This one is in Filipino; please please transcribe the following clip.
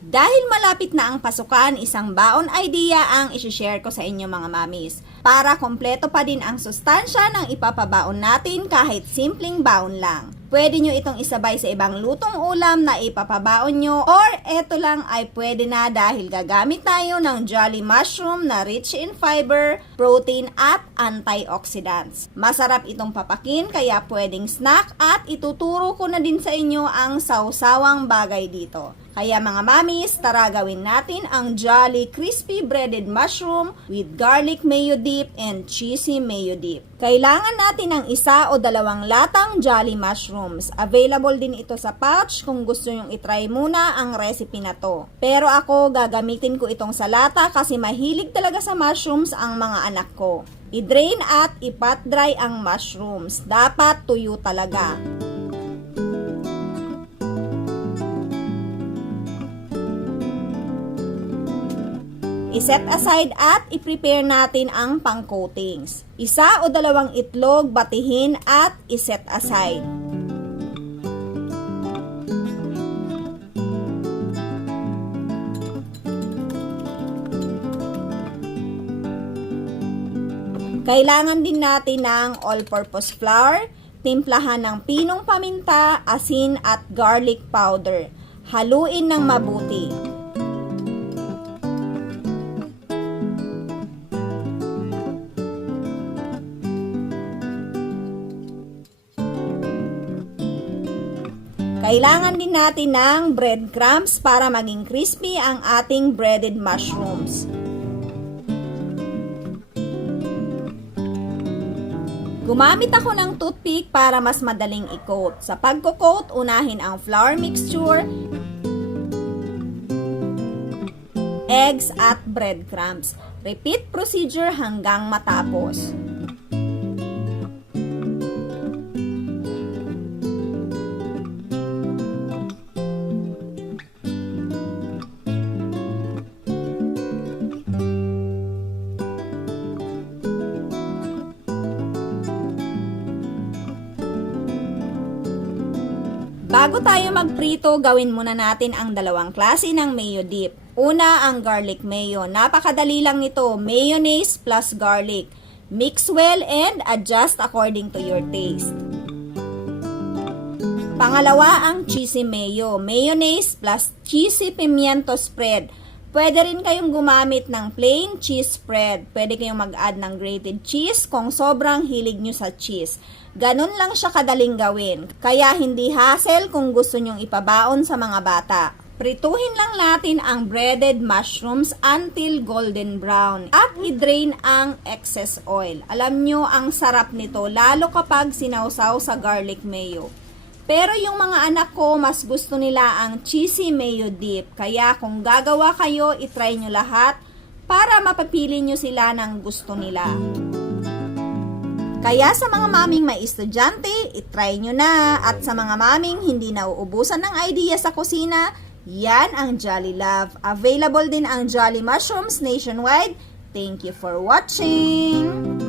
Dahil malapit na ang pasukan, isang baon idea ang isishare ko sa inyo mga mamis. Para kompleto pa din ang sustansya ng ipapabaon natin kahit simpleng baon lang. Pwede nyo itong isabay sa ibang lutong ulam na ipapabaon nyo or eto lang ay pwede na dahil gagamit tayo ng Jolly Mushroom na rich in fiber, protein at antioxidants. Masarap itong papakin kaya pwedeng snack at ituturo ko na din sa inyo ang sawsawang bagay dito. Kaya mga mamis, tara gawin natin ang Jolly Crispy Breaded Mushroom with garlic mayo dip and cheesy mayo dip. Kailangan natin ng 1 o 2 latang Jolly Mushrooms. Available din ito sa pouch kung gusto nyong itry muna ang recipe na to. Pero ako gagamitin ko itong sa lata kasi mahilig talaga sa mushrooms ang mga anak ko. I-drain at ipat dry ang mushrooms. Dapat tuyo talaga. I-set aside at i-prepare natin ang pang-coatings. 1 o 2 itlog, batihin at i-set aside. Kailangan din natin ng all-purpose flour, timplahan ng pinong paminta, asin at garlic powder. Haluin ng mabuti. Kailangan din natin ng breadcrumbs para maging crispy ang ating breaded mushrooms. Gumamit ako ng toothpick para mas madaling i-coat. Sa pagko-coat, unahin ang flour mixture, eggs at breadcrumbs. Repeat procedure hanggang matapos. Bago tayo magprito, gawin muna natin ang 2 klase ng mayo dip. Una, ang garlic mayo. Napakadali lang nito. Mayonnaise plus garlic. Mix well and adjust according to your taste. Pangalawa, ang cheesy mayo. Mayonnaise plus cheesy pimiento spread. Pwede rin kayong gumamit ng plain cheese spread. Pwede kayong mag-add ng grated cheese kung sobrang hilig nyo sa cheese. Ganun lang siya kadaling gawin. Kaya hindi hassle kung gusto nyong ipabaon sa mga bata. Prituhin lang natin ang breaded mushrooms until golden brown at i-drain ang excess oil. Alam nyo, ang sarap nito lalo kapag sinawsaw sa garlic mayo. Pero yung mga anak ko, mas gusto nila ang cheesy mayo dip. Kaya kung gagawa kayo, itry nyo lahat para mapapili nyo sila ng gusto nila. Kaya sa mga maming may estudyante, itry nyo na. At sa mga maming hindi nauubusan ng idea sa kusina, yan ang Jolly Love. Available din ang Jolly Mushrooms nationwide. Thank you for watching!